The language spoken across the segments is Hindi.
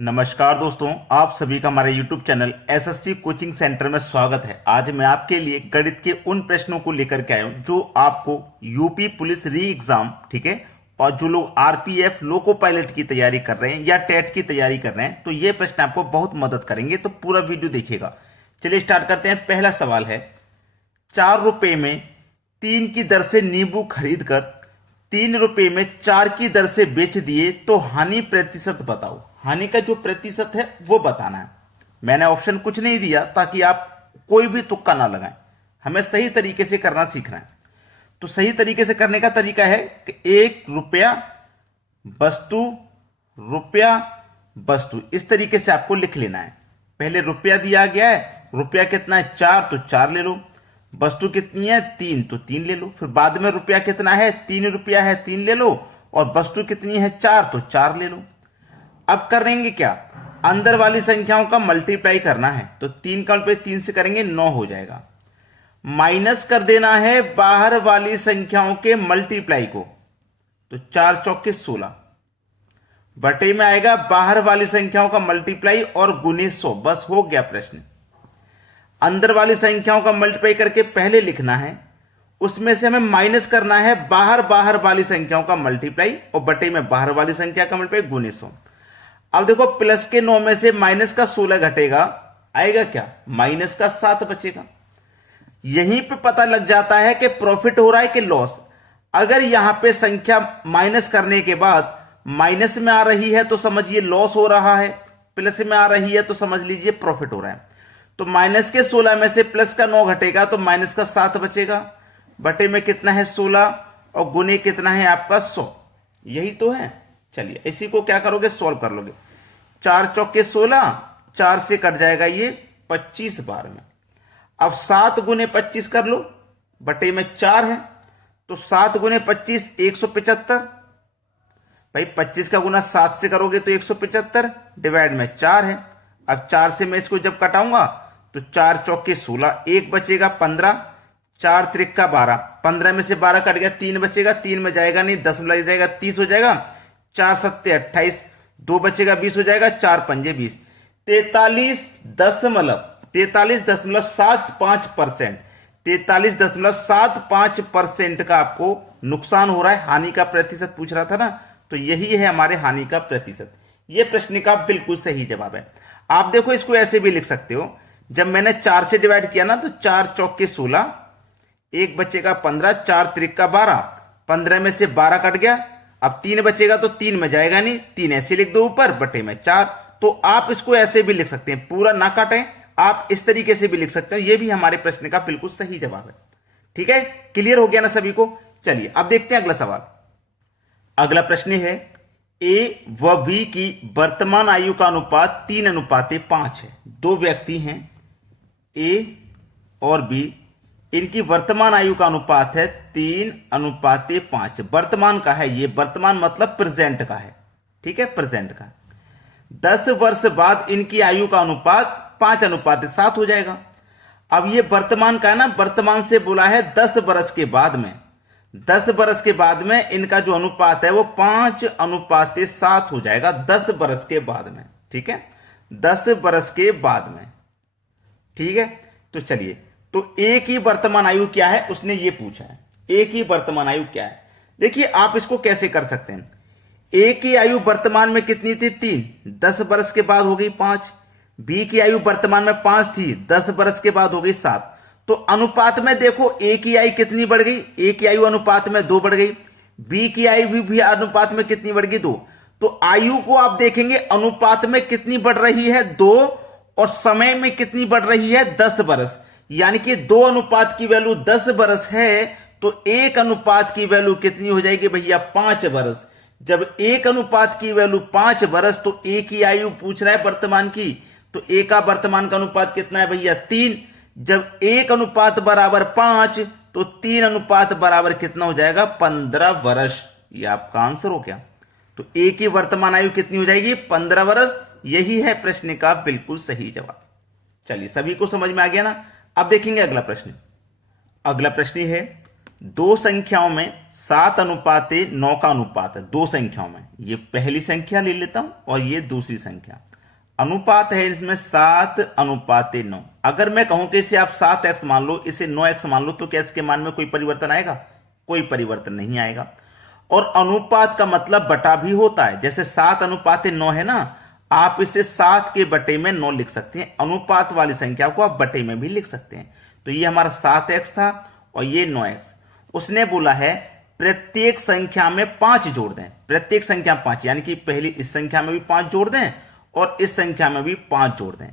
नमस्कार दोस्तों, आप सभी का हमारे YouTube channel SSC coaching centre में स्वागत है। आज मैं आपके लिए गणित के उन प्रश्नों को लेकर के आया हूं जो आपको यूपी पुलिस री एग्जाम, ठीक है, और जो लोग आरपीएफ लोको पायलट की तैयारी कर रहे हैं या टेट की तैयारी कर रहे हैं, तो ये प्रश्न आपको बहुत मदद करेंगे। तो पूरा वीडियो देखिएगा। चलिए स्टार्ट करते हैं। पहला सवाल है, 4 रुपए में 3 की दर से नींबू खरीद कर 3 रुपए में 4 की दर से बेच दिए तो हानि प्रतिशत बताओ। हानि का जो प्रतिशत है वो बताना है। मैंने ऑप्शन कुछ नहीं दिया ताकि आप कोई भी तुक्का ना लगाएं। हमें सही तरीके से करना सीखना है। तो सही तरीके से करने का तरीका है कि 1 रुपया वस्तु, रुपया वस्तु, इस तरीके से आपको लिख लेना है। पहले रुपया दिया गया है, रुपया कितना है 4, तो 4 ले लो। वस्तु कितनी है 3, तो 3 ले लो। फिर बाद में रुपया कितना है 3 रुपया है, 3 ले लो। और वस्तु कितनी है 4, तो 4 ले लो। अब करेंगे क्या, अंदर वाली संख्याओं का मल्टीप्लाई करना है। तो 3 का मल्टीप्लाई 3 से करेंगे 9 हो जाएगा। माइनस कर देना है बाहर वाली संख्याओं के मल्टीप्लाई को। तो 4 चौके 16 बटे में आएगा बाहर वाली संख्याओं का मल्टीप्लाई और गुने 100। बस हो गया प्रश्न। अंदर वाली संख्याओं का मल्टीप्लाई करके पहले लिखना है, उसमें से हमें माइनस करना है बाहर वाली संख्याओं का मल्टीप्लाई और बटे में बाहर वाली संख्या का मल्टीप्लाई गुने 100। अब देखो, प्लस के 9 में से माइनस का 16 घटेगा, आएगा क्या, माइनस का 7 बचेगा। यहीं पे पता लग जाता है कि प्रॉफिट हो रहा है कि लॉस। अगर यहां पे संख्या माइनस करने के बाद माइनस में आ रही है तो समझिए लॉस हो रहा है, प्लस में आ रही है तो समझ लीजिए प्रॉफिट हो रहा है। तो माइनस के 16 में से प्लस का 9 घटेगा तो माइनस का 7 बचेगा। बटे में कितना है 16 और गुने कितना है आपका 100। यही तो है। चलिए इसी को क्या करोगे, सॉल्व कर लोगे। 4 चौके 16, 4 से कट जाएगा ये 25 बार में। अब 7 गुने 25 कर लो, बटे में 4 है तो 7 गुने 25 175। भाई 25 का गुना 7 से करोगे तो 175, डिवाइड में 4 है। अब 4 से मैं इसको जब कटाऊंगा तो 4 चौके 16, 1 बचेगा 15, 4 त्रिका 12, 15 में से 12 कट गया, 3 बचेगा, 3 में जाएगा नहीं, 10 में लग जाएगा 30 हो जाएगा, 4 सत्ते 28, 2 बचेगा 20 हो जाएगा, 4 पंजे 20, 43.75%, 43.75% का आपको नुकसान हो रहा है। हानि का प्रतिशत पूछ रहा था ना, तो यही है हमारे हानि का प्रतिशत। यह प्रश्न का बिल्कुल सही जवाब है। आप देखो, इसको ऐसे भी लिख सकते हो। जब मैंने 4 से डिवाइड किया ना तो 4 चौके 16, 1 बचेगा 15, 4 त्रिका 12, 15 में से 12 कट गया, अब 3 बचेगा तो 3 में जाएगा नहीं, 3 ऐसे लिख दो ऊपर, बटे में 4। तो आप इसको ऐसे भी लिख सकते हैं, पूरा ना काटें, आप इस तरीके से भी लिख सकते हैं। यह भी हमारे प्रश्न का बिल्कुल सही जवाब है। ठीक है, क्लियर हो गया ना सभी को। चलिए अब देखते हैं अगला सवाल। अगला प्रश्न है, ए व बी की वर्तमान आयु का अनुपात 3:5 है। 2 व्यक्ति हैं, ए और बी, इनकी वर्तमान आयु का अनुपात है 3:5। वर्तमान का है ये, वर्तमान मतलब प्रेजेंट का है, ठीक है, प्रेजेंट का। 10 वर्ष बाद इनकी आयु का अनुपात 5:7 हो जाएगा। अब ये वर्तमान का है ना, वर्तमान से बोला है 10 वर्ष के बाद में। 10 वर्ष के बाद में इनका जो अनुपात है वो 5:7 हो जाएगा 10 वर्ष के बाद में, ठीक है, 10 वर्ष के बाद में। ठीक है, तो चलिए, तो ए की वर्तमान आयु क्या है उसने ये पूछा है। ए की वर्तमान आयु क्या है, देखिए आप इसको कैसे कर सकते हैं। ए की आयु वर्तमान में कितनी थी 3, 10 वर्ष के बाद हो गई 5। बी की आयु वर्तमान में 5 थी, 10 वर्ष के बाद हो गई 7। तो अनुपात में देखो ए की आयु कितनी बढ़ गई, ए की आयु अनुपात में 2 बढ़ गई, बी की आयु भी अनुपात में कितनी बढ़ गई 2। तो आयु को आप देखेंगे अनुपात में कितनी बढ़ रही है 2, और समय में कितनी बढ़ रही है 10 वर्ष। यानी कि 2 अनुपात की वैल्यू 10 वर्ष है तो 1 अनुपात की वैल्यू कितनी हो जाएगी भैया 5 वर्ष। जब 1 अनुपात की वैल्यू 5 वर्ष, तो ए की आयु पूछ रहा है वर्तमान की, तो ए का वर्तमान का अनुपात कितना है भैया 3। जब 1 अनुपात बराबर 5 तो 3 अनुपात बराबर कितना हो जाएगा 15 वर्ष। ये आपका आंसर हो गया। तो ए की वर्तमान आयु कितनी हो जाएगी 15 वर्ष। यही है प्रश्न का बिल्कुल सही जवाब। चलिए सभी को समझ में आ गया ना। अब देखेंगे अगला प्रश्न। अगला प्रश्न है, दो संख्याओं में 7:9 का अनुपात है। दो संख्याओं में, ये पहली संख्या ले लेता हूं और ये दूसरी संख्या, अनुपात है इसमें 7:9। अगर मैं कहूं कि इसे आप 7x मान लो, इसे 9x मान लो, तो क्या इसके मान में कोई परिवर्तन आएगा? कोई परिवर्तन नहीं आएगा। और अनुपात का मतलब बटा भी होता है। जैसे 7:9 है ना, आप इसे 7 के बटे में 9 लिख सकते हैं। अनुपात वाली संख्या को आप बटे में भी लिख सकते हैं। तो ये हमारा 7x था और ये 9x। उसने बोला है प्रत्येक संख्या में 5 जोड़ दें। प्रत्येक संख्या में 5, यानी कि पहली इस संख्या में भी 5 जोड़ दें और इस संख्या में भी 5 जोड़ दें,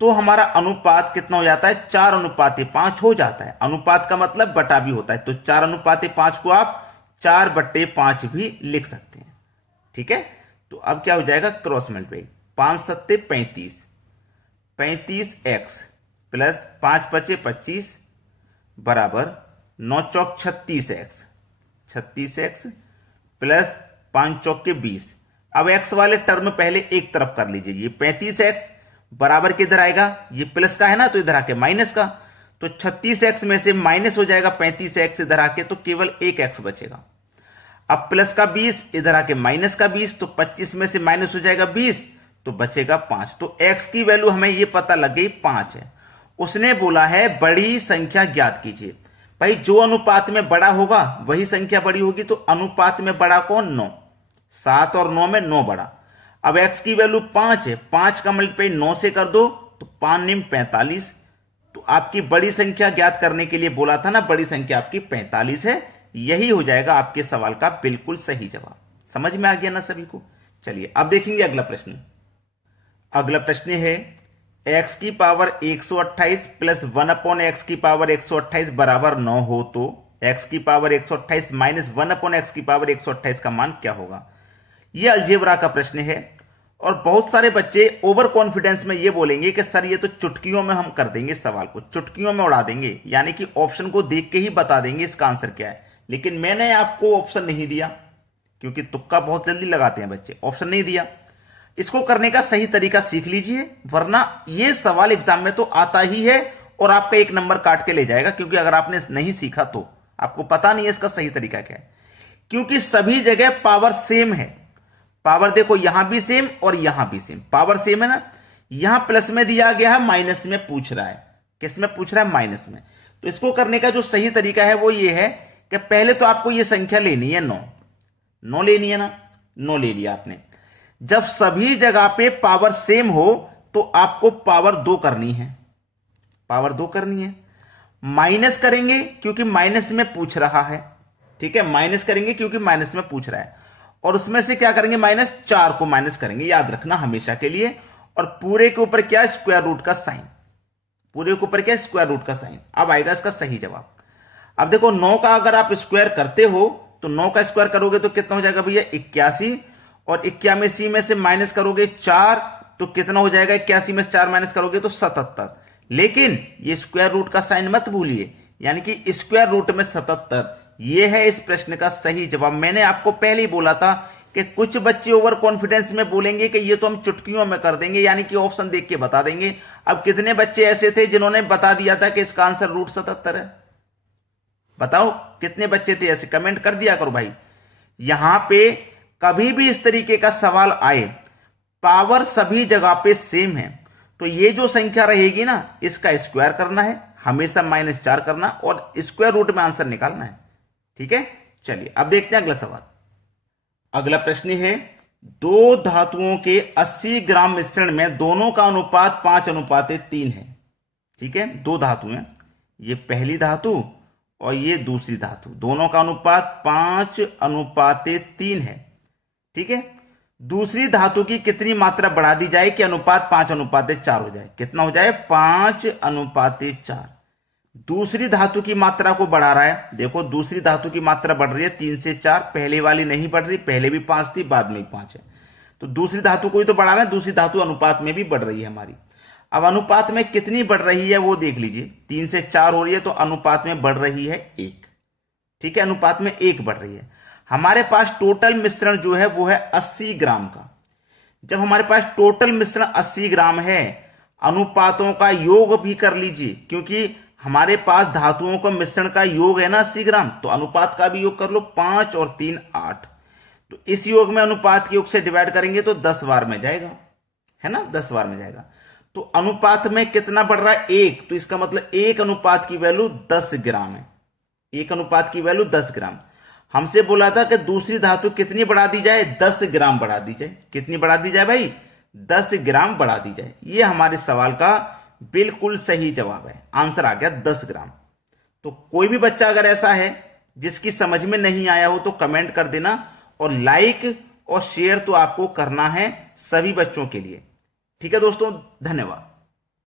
तो हमारा अनुपात कितना हो जाता है? 4:5 हो जाता है। अनुपात का मतलब बटा भी होता है। तो 4:5 को आप 4/5 भी लिख सकते हैं। ठीक है, तो अब क्या हो जाएगा? क्रॉस मल्टीप्लाई, 5 सत्ते 35, 35x प्लस 5 पचे 25 बराबर 9 चौक 36x, 36x प्लस 5 चौक के 20। अब x वाले टर्म पहले एक तरफ कर लीजिए। ये 35x बराबर किधर आएगा? ये प्लस का है ना, तो इधर आके माइनस का। तो 36x में से माइनस हो जाएगा 35x इधर आके, तो केवल एक x बचेगा। अब प्लस का 20 इधर आके माइनस का 20, तो 25 में से माइनस हो जाएगा 20, तो बचेगा 5। तो x की वैल्यू हमें ये पता लग गई 5 है। उसने बोला है बड़ी संख्या ज्ञात कीजिए। भाई जो अनुपात में बड़ा होगा वही संख्या बड़ी होगी। तो अनुपात में बड़ा कौन? 9। 7 और 9 में 9 बड़ा। अब x की वैल्यू 5 है, 5 का मल्टीप्लाई 9 से कर दो तो 5 9 45। तो आपकी बड़ी संख्या ज्ञात करने के लिए बोला था ना, बड़ी संख्या आपकी 45 है। यही हो जाएगा आपके सवाल का बिल्कुल सही जवाब। समझ में आ गया ना सभी को? चलिए अब देखेंगे अगला प्रश्न। अगला प्रश्न है x की पावर 128 प्लस 1/x की पावर 128 बराबर 9 हो तो x की पावर 128 माइनस 1/x की पावर 128 का मान क्या होगा? यह अलजेब्रा का प्रश्न है। और बहुत सारे बच्चे ओवर कॉन्फिडेंस में यह बोलेंगे कि सर ये तो चुटकियों में हम कर देंगे, सवाल को चुटकियों में उड़ा देंगे, यानी कि ऑप्शन को देख के ही बता देंगे इसका आंसर क्या है। लेकिन मैंने आपको ऑप्शन नहीं दिया, क्योंकि तुक्का बहुत जल्दी लगाते हैं बच्चे। ऑप्शन नहीं दिया। इसको करने का सही तरीका सीख लीजिए, वरना यह सवाल एग्जाम में तो आता ही है और आपका 1 नंबर काट के ले जाएगा। क्योंकि अगर आपने नहीं सीखा तो आपको पता नहीं है इसका सही तरीका क्या है। क्योंकि सभी जगह पावर सेम है। पावर देखो यहां भी सेम और यहां भी सेम, पावर सेम है ना। यहां प्लस में दिया गया है, माइनस में पूछ रहा है। किस में पूछ रहा है? माइनस में। तो इसको करने का जो सही तरीका है वो ये है कि पहले तो आपको ये संख्या लेनी है 9 लेनी है ना। 9 ले लिया आपने। जब सभी जगह पे पावर सेम हो तो आपको पावर 2 करनी है। पावर 2 करनी है। माइनस करेंगे क्योंकि माइनस में पूछ रहा है। ठीक है, माइनस करेंगे क्योंकि माइनस में पूछ रहा है। और उसमें से क्या करेंगे? -4 को माइनस करेंगे, याद रखना हमेशा के लिए। और पूरे के ऊपर क्या? स्क्वायर रूट का साइन। पूरे के ऊपर क्या? स्क्वायर रूट का साइन। अब आएगा इसका सही जवाब। अब देखो 9 का अगर आप स्क्वायर करते हो तो 9 का स्क्वायर करोगे तो कितना हो जाएगा भैया? 81। और 81 में से माइनस करोगे 4 तो कितना हो जाएगा? 81 में से 4 माइनस करोगे तो 77। लेकिन ये स्क्वायर रूट का साइन मत भूलिए, यानी कि स्क्वायर रूट में 77। ये है इस प्रश्न का सही जवाब। मैंने आपको पहले ही बोला था कि कुछ बच्चे ओवर कॉन्फिडेंस में बोलेंगे कि ये तो हम चुटकियों में कर देंगे, यानी कि ऑप्शन देख के बता देंगे। अब कितने बच्चे ऐसे थे जिन्होंने बता दिया था कि इसका आंसर √77 है? बताओ कितने बच्चे थे ऐसे? कमेंट कर दिया करो भाई। यहां पे कभी भी इस तरीके का सवाल आए, पावर सभी जगह पे सेम है, तो ये जो संख्या रहेगी ना, इसका स्क्वायर करना है, हमेशा -4 करना और स्क्वायर रूट में आंसर निकालना है। ठीक है, चलिए अब देखते हैं अगला सवाल। अगला प्रश्न है 2 धातुओं के 80 ग्राम मिश्रण में दोनों का अनुपात 5:3 है। ठीक है, 2 धातु हैं, ये पहली धातु और ये दूसरी धातु, दोनों का अनुपात 5:3 है। ठीक है, दूसरी धातु की कितनी मात्रा बढ़ा दी जाए कि अनुपात 5:4 हो जाए? कितना हो जाए? 5:4। दूसरी धातु की मात्रा को बढ़ा रहा है। देखो दूसरी धातु की मात्रा बढ़ रही है 3 से 4, पहले वाली नहीं बढ़ रही, पहले भी 5 थी, बाद में भी 5 है। तो दूसरी धातु को ही तो बढ़ा रहा है, दूसरी धातु अनुपात में भी बढ़ रही है हमारी। अब अनुपात में कितनी बढ़ रही है वो देख लीजिए। 3 से 4 हो रही है तो अनुपात में बढ़ रही है 1। ठीक है, अनुपात में 1 बढ़ रही है। हमारे पास टोटल मिश्रण जो है वो है 80 ग्राम का। जब हमारे पास टोटल मिश्रण 80 ग्राम है, अनुपातों का योग भी कर लीजिए, क्योंकि हमारे पास धातुओं का मिश्रण का योग है ना 80 ग्राम, तो अनुपात का भी योग कर लो, 5 और 3 8। तो इस योग में अनुपात के योग से डिवाइड करेंगे तो 10 बार में जाएगा, है ना, 10 बार में जाएगा। तो अनुपात में कितना बढ़ रहा है, 1, तो इसका मतलब एक अनुपात की वैल्यू 10 ग्राम है। एक अनुपात की वैल्यू 10 ग्राम। हमसे बोला था कि दूसरी धातु कितनी बढ़ा दी जाए, 10 ग्राम बढ़ा दी जाए। कितनी बढ़ा दी जाए भाई, 10 ग्राम बढ़ा दी जाए। ये हमारे सवाल का बिल्कुल सही जवाब है, आंसर आ गया 10 ग्राम। तो कोई भी बच्चा अगर ऐसा है जिसकी समझ में नहीं आया हो तो कमेंट कर देना, और लाइक और शेयर तो आपको करना है सभी बच्चों के लिए। ठीक है दोस्तों, धन्यवाद।